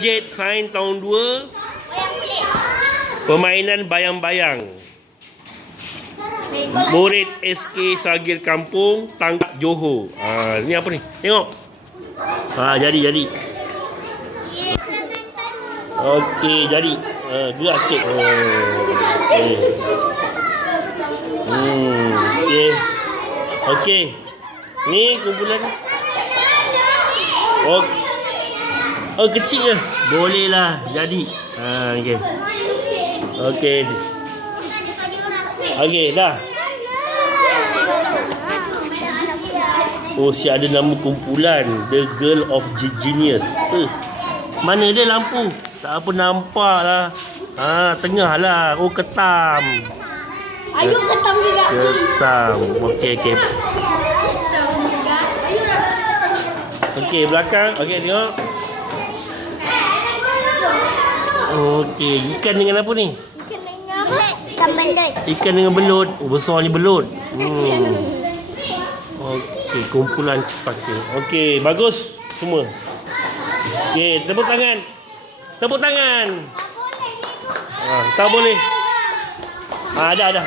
Jet Sains tahun 2. Permainan bayang-bayang. Murid SK Sagir Kampung, Tanggap Johor. Ni apa ni? Tengok. Jadi. Okey, jadi. Gerak sikit. Okey. Ni kumpulan. Oh, kecil ke? Boleh lah. Jadi. Okey. Okey, dah. Oh, si ada nama kumpulan The Girl of Genius. Mana dia lampu? Tak apa nampak lah. Tengah lah. Oh, ketam. Ayu ketam juga. Ketam. Okey. Okey, belakang. Okey, tengok. Okey, ikan dengan apa ni? Ikan belut. Ikan dengan belut. Oh, besarnya belut. Okey, kumpulan pakai. Okey, bagus semua. Okey, tepuk tangan. Tepuk tangan. Tak boleh. Dah.